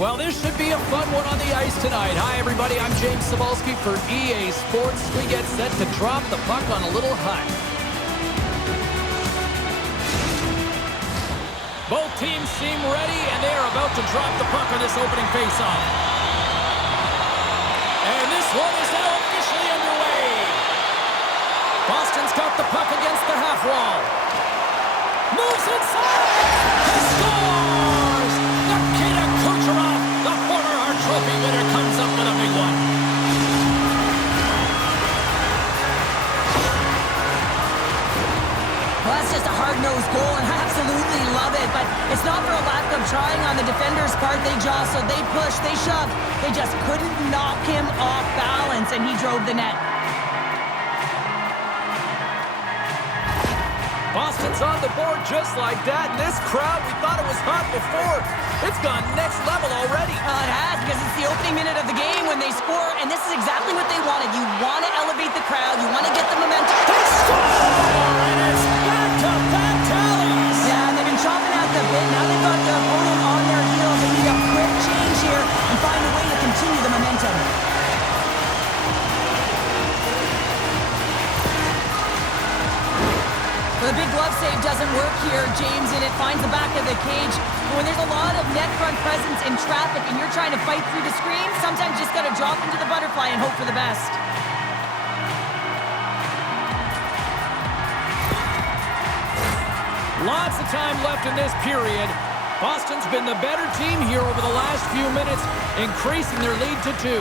Well, this should be a fun one on the ice tonight. Hi, everybody. I'm James Cebulski for EA Sports. We get set to drop the puck on a little hut. Both teams seem ready, and they are about to drop the puck on this opening faceoff. And this one is now officially underway. Boston's got the puck against the half wall. Moves inside. He scores! Nikita Kucherov, the former Hart Trophy winner, comes up with a big one. Well, that's just a hard-nosed goal, and I absolutely love it. But it's not for a lack of trying on the defender's part. They jostled, they pushed, they shoved. They just couldn't knock him off balance, and he drove the net. Boston's on the board just like that. And this crowd, we thought it was hot before. It's gone next level already. It has, because it's the opening minute of the game when they score, and this is exactly what they wanted. You want to elevate the crowd. You want to get the momentum. They score! And it's back-to-back tallies. Yeah, and they've been chopping at the bit. Now they've got their opponent on their heels. They need a quick change here and find a way to continue the momentum. Well, the big glove save doesn't work here, James, and it finds the back of the cage. But when there's a lot of net front presence in traffic and you're trying to fight through the screen, sometimes you just got to drop into the butterfly and hope for the best. Lots of time left in this period. Boston's been the better team here over the last few minutes, increasing their lead to 2.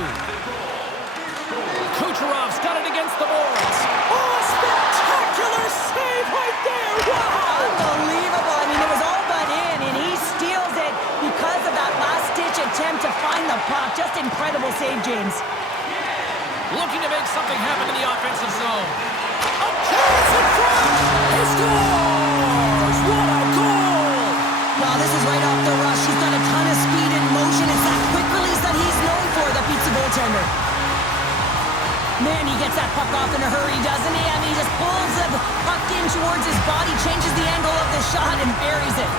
Kucherov's got it against the boards. Oh, a spectacular save right there! Wow! Unbelievable. I mean, it was all but in, and he steals it because of that last-ditch attempt to find the puck. Just incredible save, James. Looking to make something happen in the offensive zone. A chance in front! He scores! What a goal! Well, this is right off the rush. He's got a ton of speed and motion. It's that quick release that he's known for that beats the goaltender. Man, he gets that puck off in a hurry, doesn't he? I mean, he just pulls the puck in towards his body, changes the angle of the shot, and buries it.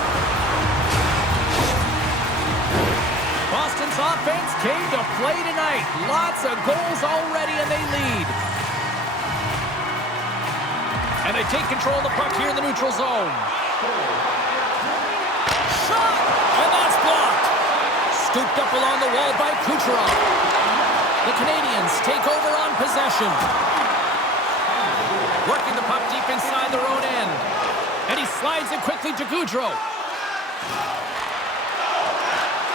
Boston's offense came to play tonight. Lots of goals already, and they lead. And they take control of the puck here in the neutral zone. Shot! And that's blocked. Scooped up along the wall by Kucherov. The Canadians take over on possession. Working the puck deep inside their own end. And he slides it quickly to Gaudreau.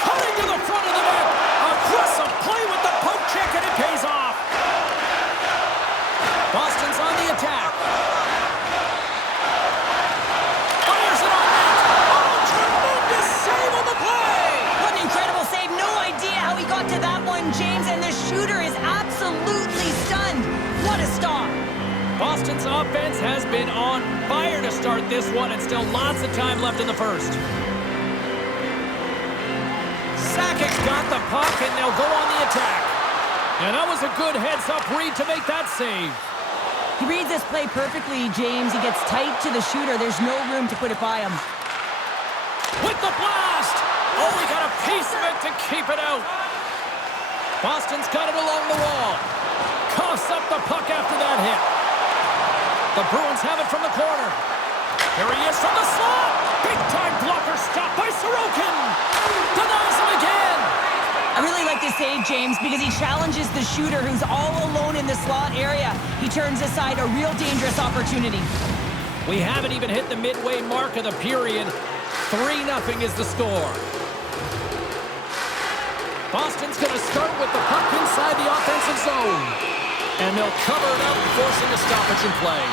Cutting to the front of the net. Aggressive play with the poke check, and it pays off. Boston's on the attack. Fires it on net. Oh, tremendous save on the play. What an incredible save. No idea how he got to that one, James, and the shooter is absolutely stunned. What a stop. Boston's offense has been on fire to start this one, and still lots of time left in the first. Sakic's got the puck, and they'll go on the attack. And that was a good heads-up read to make that save. He reads this play perfectly, James. He gets tight to the shooter. There's no room to put it by him. With the blast! Oh, he got a piece of it to keep it out. Boston's got it along the wall. Coughs up the puck after that hit. The Bruins have it from the corner. Here he is from the slot. Big-time blocker stop by Sorokin. Denies him again. I really like this save, James, because he challenges the shooter who's all alone in the slot area. He turns aside a real dangerous opportunity. We haven't even hit the midway mark of the period. 3-0 is the score. Boston's going to start with the puck inside the offensive zone. And they'll cover it up, forcing a stoppage in play.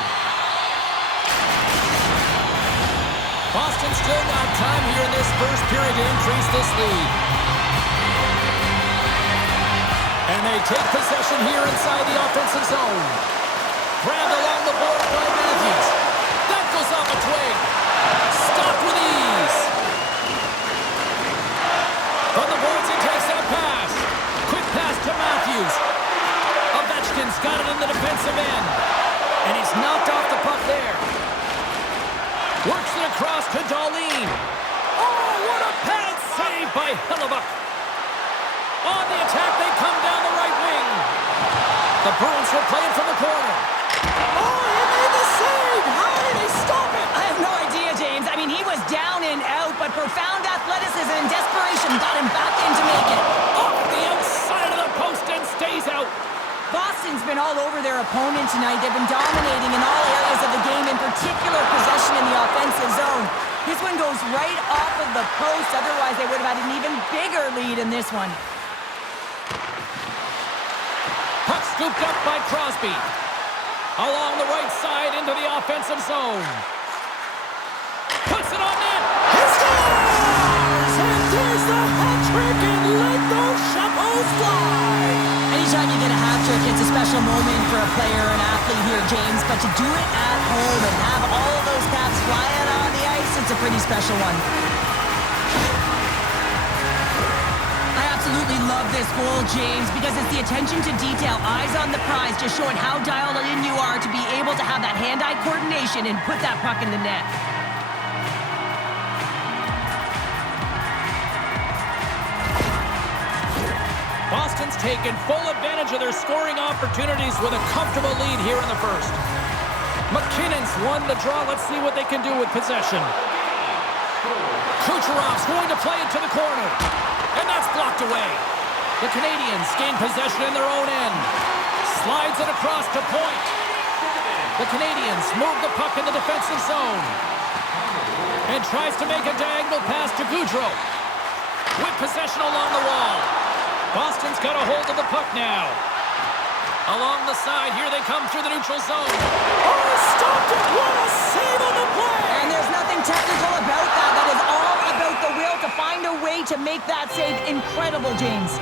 Boston's still got time here in this first period to increase this lead. And they take possession here inside the offensive zone. Grabbed along the board by Matthews. That goes off a twig. Stopped with ease. From the boards, he takes that pass. Quick pass to Matthews. Ovechkin's got it in the defensive end. And he's knocked off the puck there. Works it across to Darlene. Oh, what a pad save by Hellebuck. On the attack, they come down the right wing. The Bruins will play it from the corner. Oh, he made the save! How did he stop it? I have no idea, James. I mean, he was down and out, but profound athleticism and desperation got him back in to make it. Off the outside of the post and stays out. Boston's been all over their opponent tonight. They've been dominating in all areas of the game, in particular possession in the offensive zone. This one goes right off of the post. Otherwise, they would have had an even bigger lead in this one. Puck scooped up by Crosby. Along the right side into the offensive zone. Puts it on net. He scores! And there's the hat trick, and let those chapeaus fly! Anytime you get a hat trick, it's a special moment for a player, an athlete here, James. But to do it at home and have all of those caps flying on the ice, it's a pretty special one. I absolutely love this goal, James, because it's the attention to detail, eyes on the prize, just showing how dialed in you are to be able to have that hand-eye coordination and put that puck in the net. Boston's taken full advantage of their scoring opportunities with a comfortable lead here in the first. McKinnon's won the draw. Let's see what they can do with possession. Kucherov's going to play it to the corner. And that's blocked away. The Canadiens gain possession in their own end. Slides it across to point. The Canadiens move the puck in the defensive zone. And tries to make a diagonal pass to Gaudreau. With possession along the wall. Boston's got a hold of the puck now. Along the side, here they come through the neutral zone. Oh, stopped it! What a save on the play! And there's nothing technical about that. That is all about the will to find a way to make that save incredible, James.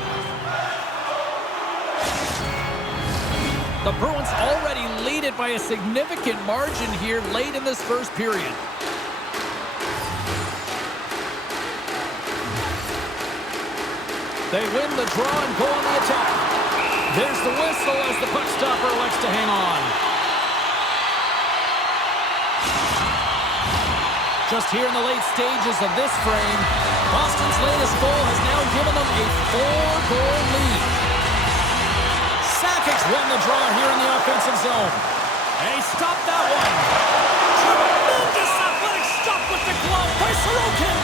The Bruins already lead it by a significant margin here late in this first period. They win the draw and go on the attack. There's the whistle as the puck stopper elects to hang on. Just here in the late stages of this frame, Boston's latest goal has now given them a 4-goal lead. Sakic's won the draw here in the offensive zone. And he stopped that one. Tremendous athletic stop with the glove by Sorokin.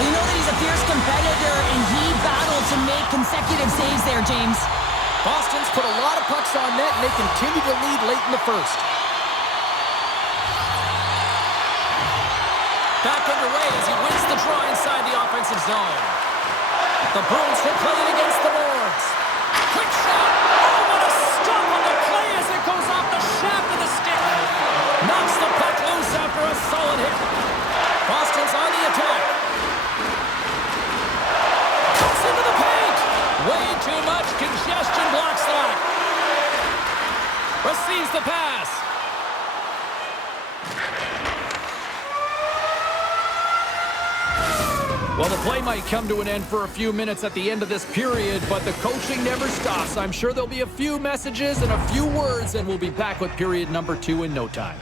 You know that he's a fierce competitor, and he battled to make consecutive saves there, James. Boston's put a lot of pucks on net, and they continue to lead late in the first. Back underway as he wins the draw inside the offensive zone. The Bruins will play it against the boards. Quick shot. Oh, what a stop on the play as it goes off the shaft of the stick. Knocks the puck loose after a solid hit. Boston's on the attack. Cuts into the paint. Way too much congestion blocks that. Receives the pass. Well, the play might come to an end for a few minutes at the end of this period, but the coaching never stops. I'm sure there'll be a few messages and a few words, and we'll be back with period number 2 in no time.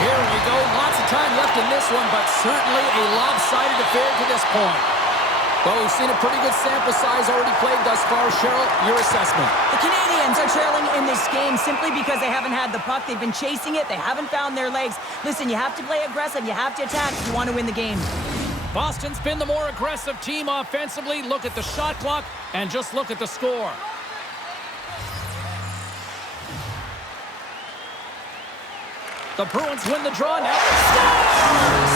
Here we go. Lots of time left in this one, but certainly a lopsided affair to this point. Well, we've seen a pretty good sample size already played thus far. Cheryl, your assessment. The Canadiens are trailing in this game simply because they haven't had the puck. They've been chasing it. They haven't found their legs. Listen, you have to play aggressive. You have to attack if you want to win the game. Boston's been the more aggressive team offensively. Look at the shot clock and just look at the score. The Bruins win the draw now. Scores!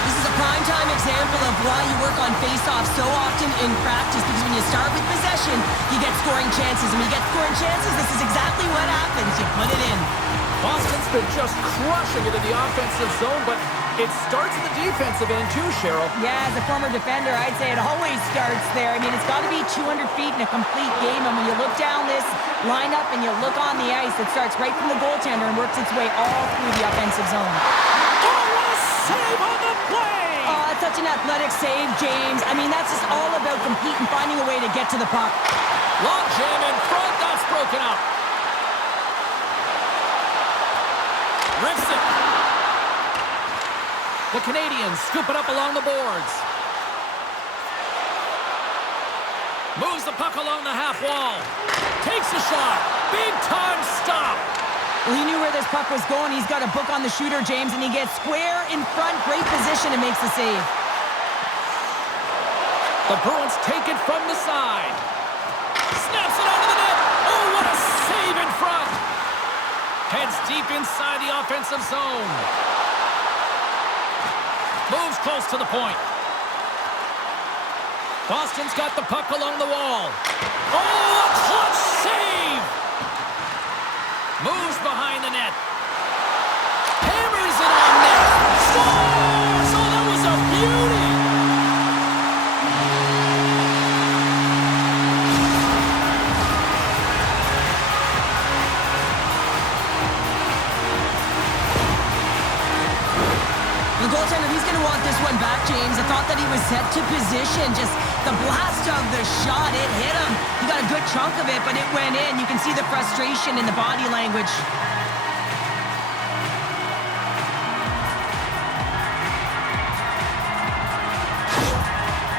This is a primetime example of why you work on face-off so often in practice, because when you start with possession, you get scoring chances. And when you get scoring chances, this is exactly what happens. You put it in. Boston's been just crushing it in the offensive zone, but it starts in the defensive end too, Cheryl. Yeah, as a former defender, I'd say it always starts there. I mean, it's got to be 200 feet in a complete game, and when you look down this lineup and you look on the ice, it starts right from the goaltender and works its way all through the offensive zone. Oh, what a save on the play! Oh, such an athletic save, James. I mean, that's just all about competing, finding a way to get to the puck. Long jam in front, that's broken up. Rips it. The Canadians scoop it up along the boards. Moves the puck along the half wall. Takes a shot. Big time stop. Well, he knew where this puck was going. He's got a book on the shooter, James, and he gets square in front. Great position and makes the save. The Bruins take it from the side. Snaps it onto the net. Oh, what a save in front. Heads deep inside the offensive zone. Moves close to the point. Boston's got the puck along the wall. Oh, a clutch save! Moves behind the net. Hammers it on net. Scores! Oh, that was a beauty! The goaltender, he's going to want this one back, James. I thought that he was set to position. Just the blast of the shot, it hit him. He got a good chunk of it, but it went in. You can see the frustration in the body language.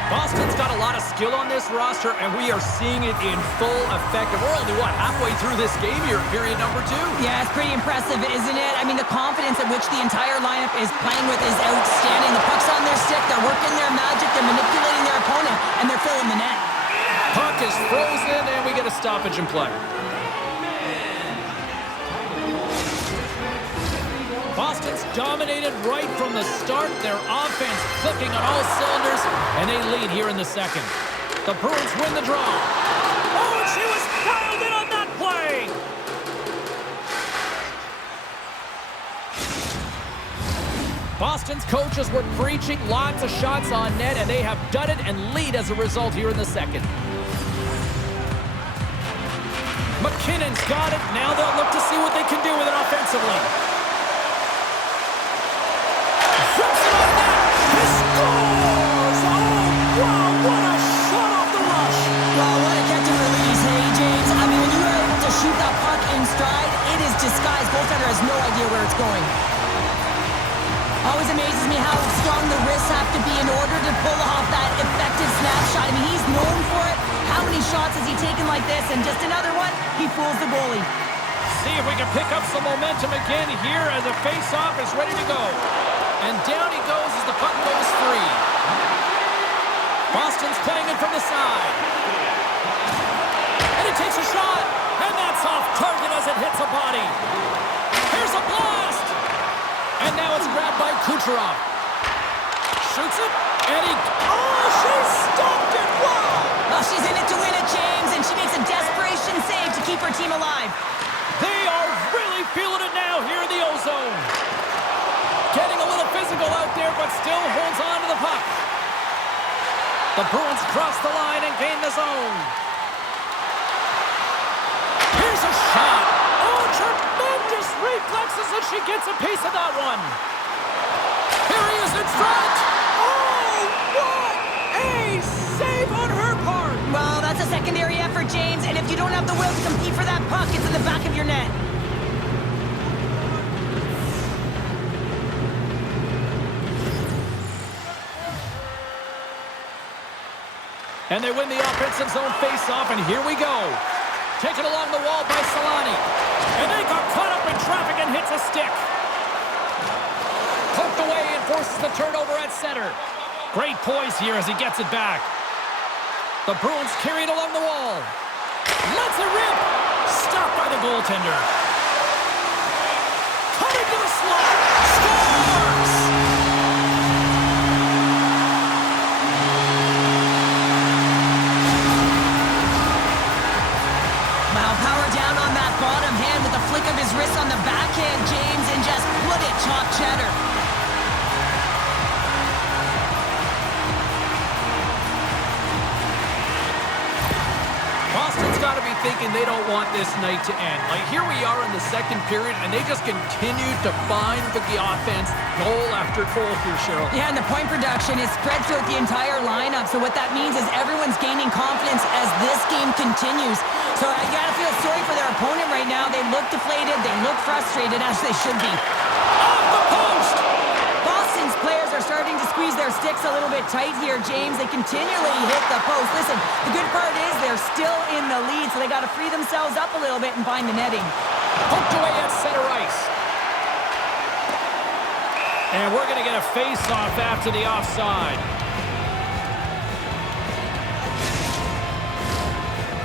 Boston's got a lot of skill on this roster, and we are seeing it in full effect. And we're only, halfway through this game here, period number 2. Yeah, it's pretty impressive, isn't it? I mean, the confidence at which the entire lineup is playing with is outstanding. The puck's on their stick, they're working their magic, they're manipulating their opponent, and they're filling the net. Puck is frozen, and we get a stoppage in play. Boston's dominated right from the start. Their offense clicking on all cylinders, and they lead here in the second. The Bruins win the draw. Oh, and she was dialed in on that play! Boston's coaches were preaching lots of shots on net, and they have done it and lead as a result here in the second. McKinnon's got it. Now they'll look to see what they can do with it offensively. Flips it on net. He scores! Oh, wow, what a shot off the rush! Well, what a catch and release, hey, James. I mean, when you are able to shoot that puck in stride, it is disguised. Goaltender has no idea where it's going. Always amazes me how strong the wrists have to be in order to pull off that effective snapshot. I mean, he's known for it. How many shots has he taken like this? And just another one, he fools the goalie. See if we can pick up some momentum again here as the face-off is ready to go. And down he goes as the puck goes free. Boston's playing it from the side. And he takes a shot. And that's off target as it hits a body. Here's a blast. And now it's grabbed by Kucherov. Shoots it. And he... Oh, she stopped it. Wow. Well, she's in it to win it, James. And she makes a desperation save to keep her team alive. They are really feeling it now here in the O-Zone. Getting a little physical out there, but still holds on to the puck. The Bruins cross the line and gain the zone. Here's a shot. Oh, tremendous reflexes as she gets a piece of that one. Here he is in front. Oh, what a save on her part. Well, that's a secondary effort, James. And if you don't have the will to compete for that puck, it's in the back of your net. And they win the offensive zone face-off, and here we go. Taken along the wall by Solani. And they got caught up in traffic and hits a stick. Poked away and forces the turnover at center. Great poise here as he gets it back. The Bruins carry it along the wall. Lets it rip. Stopped by the goaltender. Coming to the slot. Scores! flick of his wrist on the backhand, James, and just put it top cheddar. Boston's got to be thinking they don't want this night to end. Like, here we are in the second period, and they just continue to find with the offense goal after goal here, Cheryl. Yeah, and the point production is spread throughout the entire lineup. So what that means is everyone's gaining confidence as this game continues. So I got to feel sorry for their opponent right now. They look deflated. They look frustrated, as they should be. Off the post! Boston's players are starting to squeeze their sticks a little bit tight here, James. They continually hit the post. Listen, the good part is they're still in the lead, so they got to free themselves up a little bit and find the netting. Poked away at center ice. And we're going to get a face-off after the offside.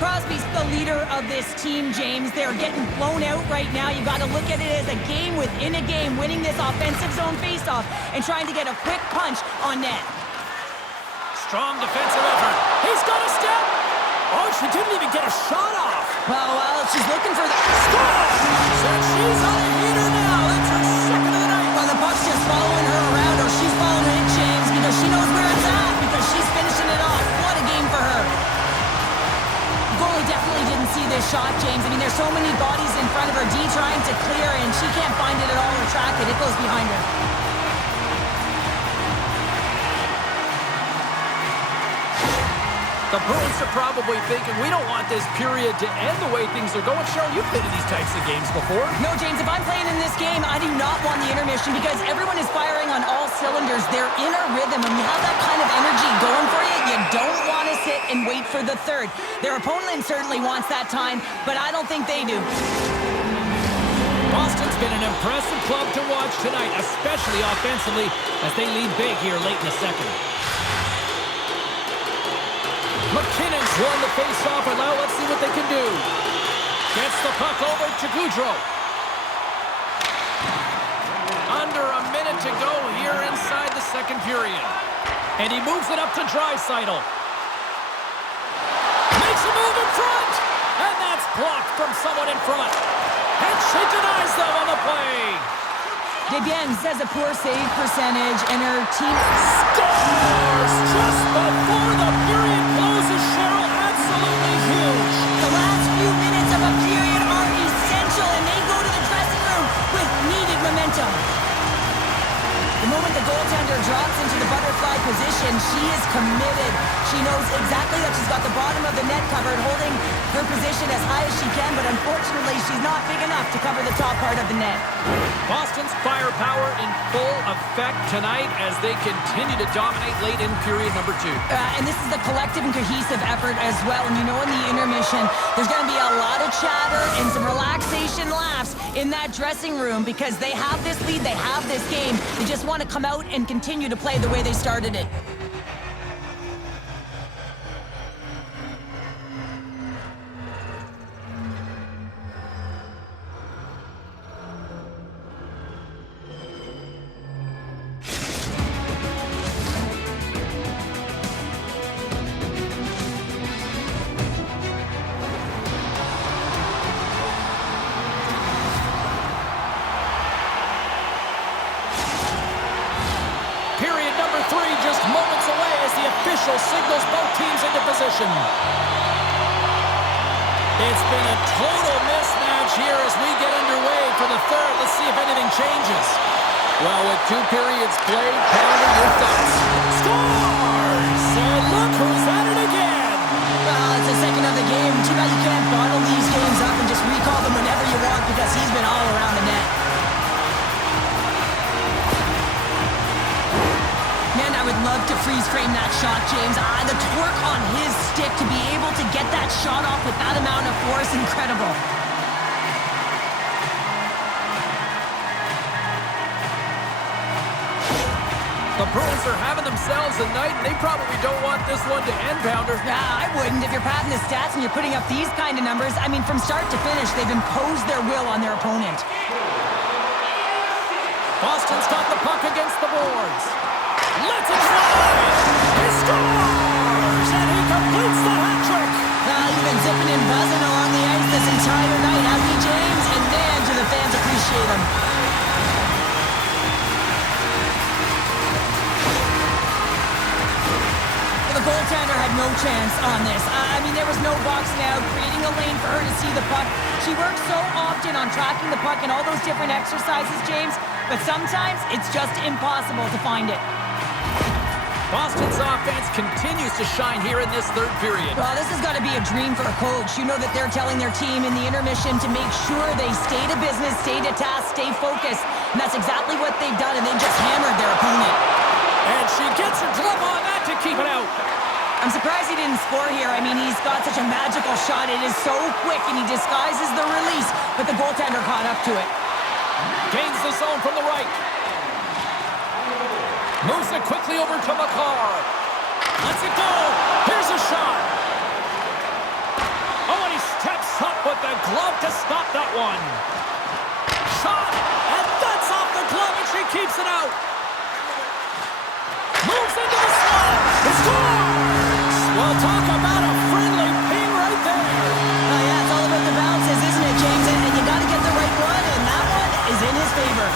Crosby's the leader of this team, James. They're getting blown out right now. You got to look at it as a game within a game, winning this offensive zone face-off and trying to get a quick punch on net. Strong defensive effort. He's got a step. Oh, she didn't even get a shot off. Well, she's looking for the score. And she's on a heater now. That's her second of the night. Well, the puck's just following her around, or she's following it, James, because she knows where it's at, because she's finishing it off. What a game for her. Goalie definitely didn't see this shot, James. I mean, there's so many bodies in front of her. D trying to clear, and she can't find it at all or track it. It goes behind her. The Bruins are probably thinking, we don't want this period to end the way things are going. Cheryl, you've been in these types of games before. No, James, if I'm playing in this game, I do not want the intermission because everyone is firing on all cylinders. They're in a rhythm. When you have that kind of energy going for you, you don't want to sit and wait for the third. Their opponent certainly wants that time, but I don't think they do. Boston's been an impressive club to watch tonight, especially offensively, as they lead big here late in the second. McKinnon's won the face-off, and now let's see what they can do. Gets the puck over to Goudreau. Under a minute to go here inside the second period. And he moves it up to Draisaitl. Makes a move in front! And that's blocked from someone in front. And she denies them on the play. Again, says a poor save percentage, and her team scores just before the period closes. Cheryl, absolutely huge. The last few minutes of a period are essential, and they go to the dressing room with needed momentum. The moment the goaltender drops into the butterfly position, she is committed. She knows exactly that she's got the bottom of the net covered, holding her position as high as she can, but unfortunately, she's not big enough to cover the top part of the net. Boston's firepower in full effect tonight as they continue to dominate late in period number 2. And this is a collective and cohesive effort as well. And you know in the intermission, there's going to be a lot of chatter and some relaxation laughs in that dressing room because they have this lead, they have this game. They just want to come out and continue to play the way they started it. Signals both teams into position. It's been a total mismatch here as we get underway for the third. Let's see if anything changes. Well, with 2 periods played, Pounder, your thoughts? Scores! And look who's at it again! Well, it's the second of the game. Too bad you can't bottle these games up and just recall them whenever you want because he's been all around the net. I would love to freeze frame that shot, James. The torque on his stick to be able to get that shot off with that amount of force, incredible. The Bruins are having themselves a night, and they probably don't want this one to end, Pounder. I wouldn't. If you're padding the stats and you're putting up these kind of numbers, I mean, from start to finish, they've imposed their will on their opponent. Boston's got the puck against the boards. Let's it fly! He scores! And he completes the hat trick! He's been zipping and buzzing along the ice this entire night, hasn't he, James? And then the fans appreciate him. The goaltender had no chance on this. I mean, there was no boxing out, creating a lane for her to see the puck. She works so often on tracking the puck and all those different exercises, James, but sometimes it's just impossible to find it. Boston's offense continues to shine here in this third period. Well, this has got to be a dream for a coach. You know that they're telling their team in the intermission to make sure they stay to business, stay to task, stay focused. And that's exactly what they've done, and they just hammered their opponent. And she gets her glove on that to keep it out. I'm surprised he didn't score here. I mean, he's got such a magical shot. It is so quick, and he disguises the release, but the goaltender caught up to it. Gains the zone from the right. Moves it quickly over to McCarr. Lets it go. Here's a shot. Oh, and he steps up with the glove to stop that one. Shot, and that's off the glove, and she keeps it out. Moves into the slot. It scores! Well, talk about a friendly ping right there. Oh, yeah, it's all about the bounces, isn't it, James? And you got to get the right one, and that one is in his favor.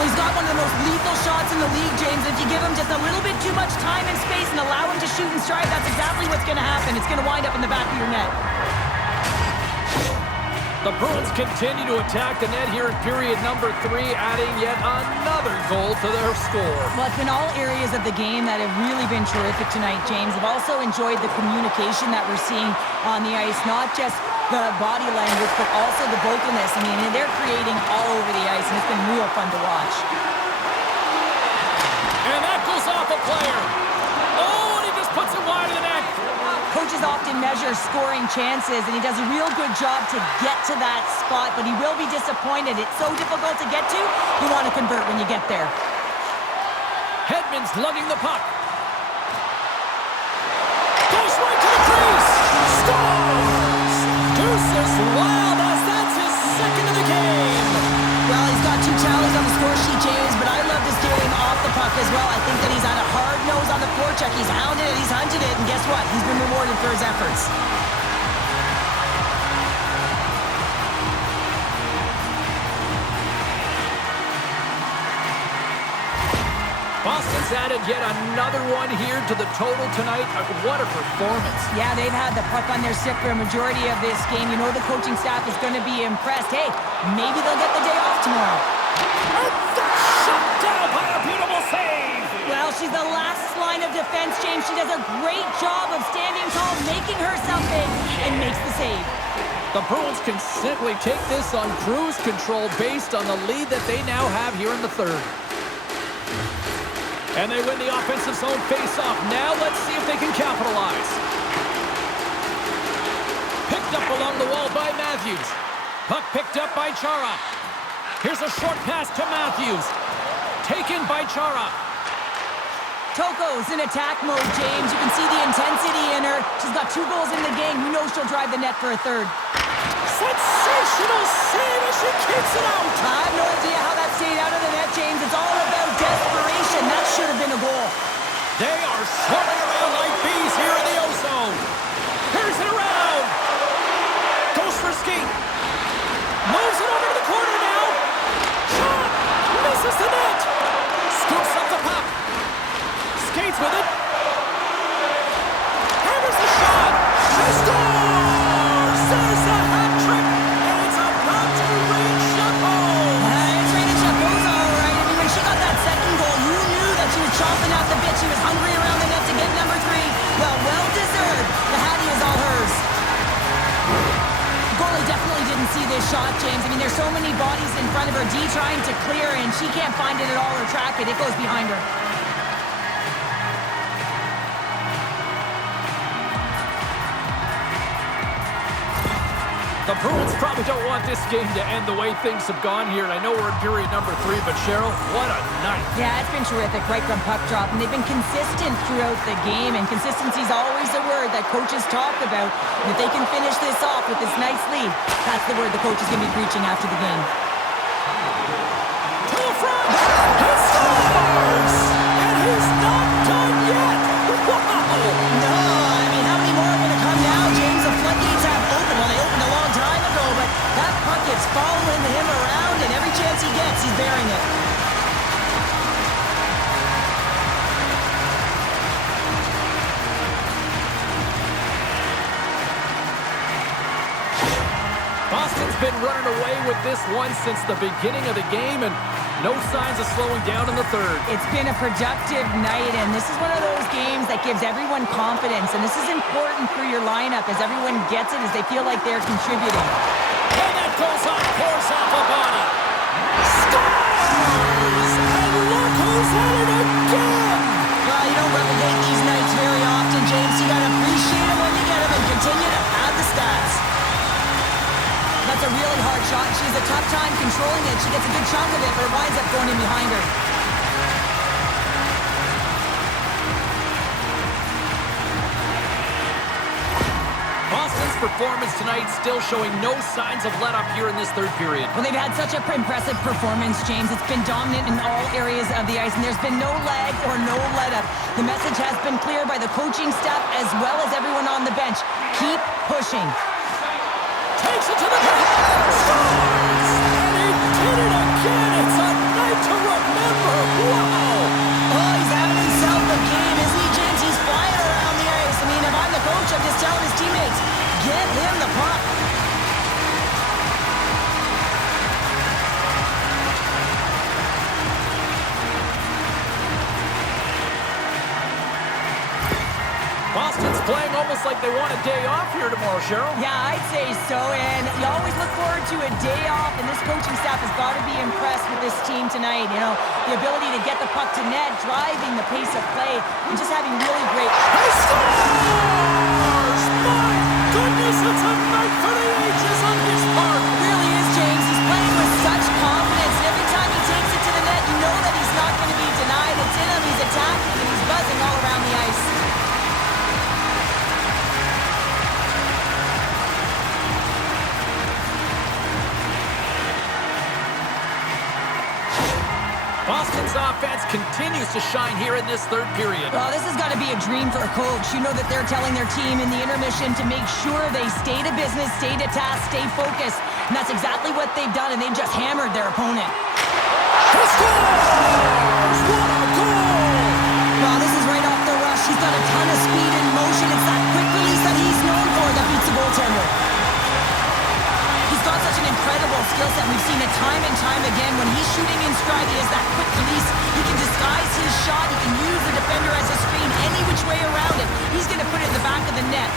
Well, he's got one of the most lethal shots in the league, James. If you give him just a little bit too much time and space and allow him to shoot and strike, that's exactly what's going to happen. It's going to wind up in the back of your net. The Bruins continue to attack the net here in period number 3, adding yet another goal to their score. Well, it's been all areas of the game that have really been terrific tonight, James. I've also enjoyed the communication that we're seeing on the ice, not just the body language, but also the vocalness. I mean, they're creating all over the ice, and it's been real fun to watch. And that goes off a player. Oh, and he just puts it wide of the net. Coaches often measure scoring chances, and he does a real good job to get to that spot, but he will be disappointed. It's so difficult to get to, you want to convert when you get there. Hedman's lugging the puck. Goes right to the crease. Scores! Deuces Wild as that's his second of the game. Well, he's got 2 tallies on the score sheet, James, but I love his game off the puck as well. I think that he's had a hard nose on the forecheck. He's hounded it, he's hunted it, and guess what? He's been rewarded for his efforts. Boston's added yet another one here to the total tonight. What a performance. Yeah, they've had the puck on their stick for a majority of this game. You know the coaching staff is going to be impressed. Hey, maybe they'll get the day off tomorrow. And that's shut down by a beautiful save. Well, she's the last line of defense, James. She does a great job of standing tall, making herself big, and makes the save. The Bruins can simply take this on cruise control based on the lead that they now have here in the third. And they win the offensive zone face-off. Now let's see if they can capitalize. Picked up along the wall by Matthews. Puck picked up by Chara. Here's a short pass to Matthews. Taken by Chara. Toko's in attack mode, James. You can see the intensity in her. She's got 2 goals in the game. You know she'll drive the net for a third. Sensational save as she keeps it out. I have no idea how that stayed out of the net, James. It's all about desperation. That should have been a goal. They are swarming around like bees here in the O-zone. Here's it around. Goes for skate. Moves it over to the corner now. Shot. Misses the net. Scoops up the puck. Skates with it. Hammers the shot. She scores! There's a hat trick, and it's about to reach Chapeau. It's raining Chapeau's all right. I mean, when she got that second goal, you knew that she was chomping at the bit. She was hungry around the net to get number 3. Well deserved. The Hattie is all hers. The goalie definitely didn't see this shot, James. I mean, there's so many bodies in front of her. D trying to clear, and she can't find it at all or track it. It goes behind her. The Bruins probably don't want this game to end the way things have gone here. And I know we're in period number 3, but Cheryl, what a night. Yeah, it's been terrific right from puck drop, and they've been consistent throughout the game, and consistency is always a word that coaches talk about. And if they can finish this off with this nice lead, that's the word the coach is going to be preaching after the game. To the front! He scores! And he's not done yet! Wow! No, I mean, been running away with this one since the beginning of the game, and no signs of slowing down in the third. It's been a productive night, and this is one of those games that gives everyone confidence, and this is important for your lineup as everyone gets it, as they feel like they're contributing. And that goes on course off a body. Scores! And look who's at it again! Well, you don't replicate these nights very often, James. You gotta appreciate them when you get them and continue to add the stats. That's a really hard shot. She has a tough time controlling it. She gets a good chunk of it, but it winds up going in behind her. Boston's performance tonight still showing no signs of let-up here in this third period. Well, they've had such an impressive performance, James. It's been dominant in all areas of the ice, and there's been no lag or no let-up. The message has been clear by the coaching staff as well as everyone on the bench. Keep pushing. Takes it to the net. Scores! And he did it again. It's a night to remember. Wow! Oh, he's having himself a game, isn't he, James? He's flying around the ice. I mean, if I'm the coach, I'm just telling his teammates, get him the puck. Boston's playing almost like they want a day off here tomorrow, Cheryl. Yeah, I'd say so, and you always look forward to a day off, and this coaching staff has got to be impressed with this team tonight. You know, the ability to get the puck to net, driving the pace of play, and just having really great... He scores! My goodness, it's a night for the ages on his part. It really is, James. He's playing with such confidence, and every time he takes it to the net, you know that he's not going to be denied. It's in him, he's attacking, and he's buzzing all around the ice. Boston's offense continues to shine here in this third period. Well, this has got to be a dream for a coach. You know that they're telling their team in the intermission to make sure they stay to business, stay to task, stay focused. And that's exactly what they've done, and they've just hammered their opponent. He scores! What a goal! Well, this is right off the rush. He's got a ton of speed and motion. It's that quick release that he's known for that beats the goaltender. He's got such an incredible skill set. We've seen it time and time again. When he's shooting in stride, he has that quick release. He can disguise his shot. He can use the defender as a screen any which way around it. He's going to put it in the back of the net.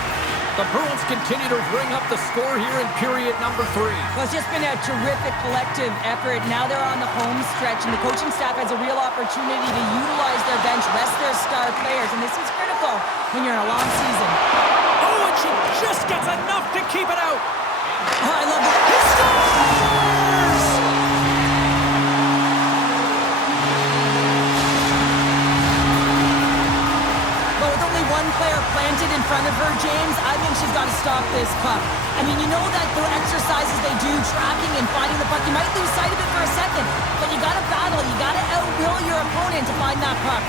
The Bruins continue to bring up the score here in period number 3. Well, it's just been a terrific collective effort. Now they're on the home stretch, and the coaching staff has a real opportunity to utilize their bench, rest their star players, and this is critical when you're in a long season. Oh, and she just gets enough to keep it out. Oh, I love it. He scores! But with only one player planted in front of her, James, I think she's got to stop this puck. I mean, you know that the exercises they do, tracking and finding the puck, you might lose sight of it for a second, but you got to battle. You got to outwill your opponent to find that puck.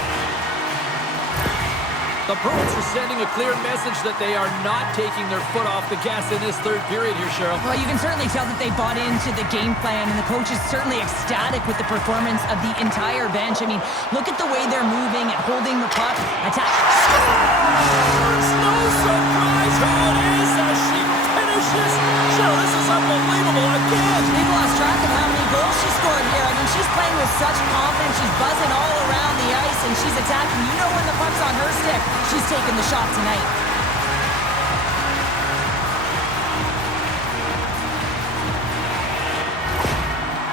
The Bruins are sending a clear message that they are not taking their foot off the gas in this third period here, Cheryl. Well, you can certainly tell that they bought into the game plan, and the coach is certainly ecstatic with the performance of the entire bench. I mean, look at the way they're moving and holding the puck. Attack. Scores! No surprise who it is as she finishes. Cheryl, this is unbelievable again. They've lost track of how many goals she scored here. I mean, she's playing with such confidence. She's buzzing all around the ice, and she's attacking. You know when the puck's on her stick, she's taking the shot tonight.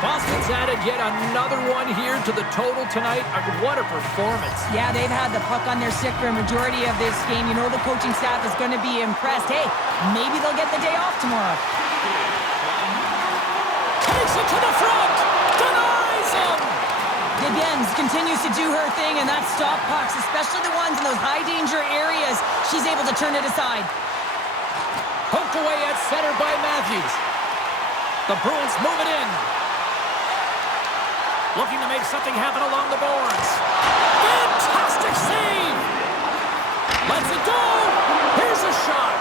Boston's added yet another one here to the total tonight. What a performance. Yeah, they've had the puck on their stick for a majority of this game. You know the coaching staff is going to be impressed. Hey, maybe they'll get the day off tomorrow. Takes it to the front. Denies him. Gibbons continues to do her thing, and that stop pucks, especially the ones in those high-danger areas, she's able to turn it aside. Poked away at center by Matthews. The Bruins move it in. Looking to make something happen along the boards. Fantastic save! Lets it go! Here's a shot.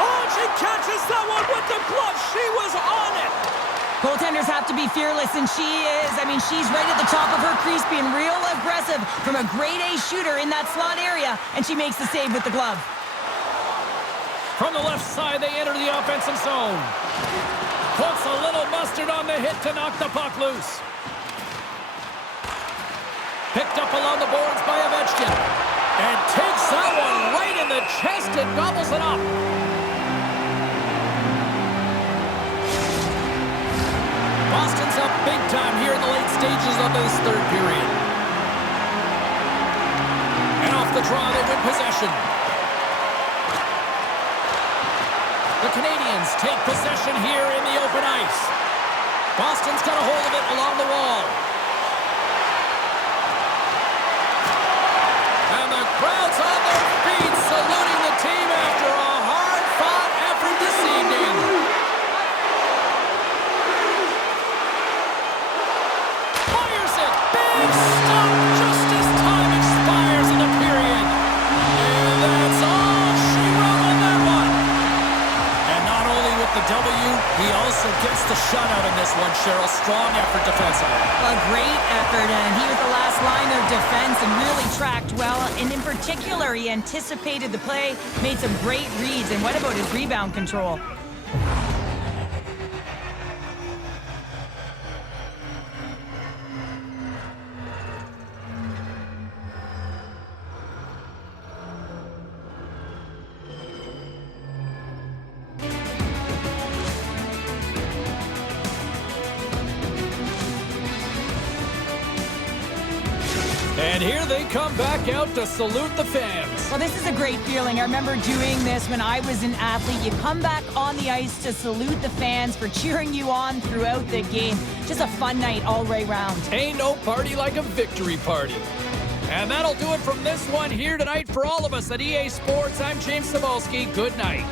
Oh, she catches that one with the glove. She was on it. Goaltenders have to be fearless, and she is. I mean, she's right at the top of her crease, being real aggressive from a grade-A shooter in that slot area, and she makes the save with the glove. From the left side, they enter the offensive zone. Puts a little mustard on the hit to knock the puck loose. Picked up along the boards by Ovechkin. And takes that one right in the chest and gobbles it up. Boston's up big time here in the late stages of this third period. And off the draw, they win possession. The Canadians take possession here in the open ice. Boston's got a hold of it along the wall. And the crowd's on their feet, saluting the team after a hard-fought effort this evening. Fires it! Big stop just as time expires in the period. And that's all she wrote on that one. And not only with the W, he also gets the shutout in this one, Cheryl. Strong effort defensively. A great effort, and he was the last line of defense and really tracked well. And in particular, he anticipated the play, made some great reads, and what about his rebound control? And here they come back out to salute the fans. Well, this is a great feeling. I remember doing this when I was an athlete. You come back on the ice to salute the fans for cheering you on throughout the game. Just a fun night all the way around. Ain't no party like a victory party. And that'll do it from this one here tonight for all of us at EA Sports. I'm James Cebulski. Good night.